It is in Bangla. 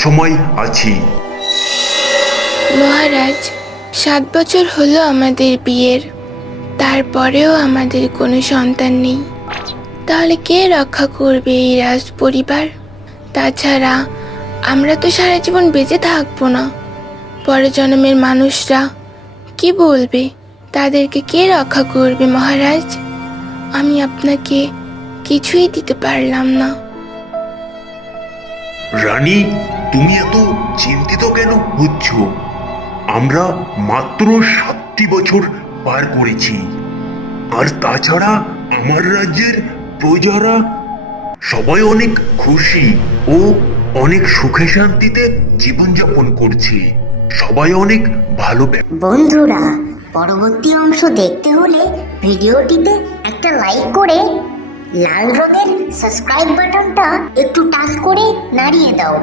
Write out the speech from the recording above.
সবসময় আছি। মহারাজ, 7 বছর হলো আমাদের বিয়ের, তারপরেও আমাদের কোনো সন্তান নেই। তাহলে কে রক্ষা করবে এই রাজ পরিবার? তাছাড়া আমরা তো সারা জীবন বেঁচে থাকবো না। পরের জন্মের মানুষরা কি বলবে? তাদেরকে কে রক্ষা করবে মহারাজ? আমি আপনাকে কিছুই দিতে পারলাম না। রানী, তুমি এত চিন্তিত কেন হচ্ছ? আমরা মাত্র 7টি বছর পার করেছি, আর তাছাড়া আমার রাজ্যের প্রজারা সবাই অনেক খুশি ও অনেক সুখে শান্তিতে জীবনযাপন করছে। সবাই অনেক ভালো। বন্ধুরা, পরবর্তী অংশ দেখতে হলে ভিডিওটিতে একটা লাইক করে লাল রঙের সাবস্ক্রাইব বাটনটা একটু টাচ করে নাড়িয়ে দাও।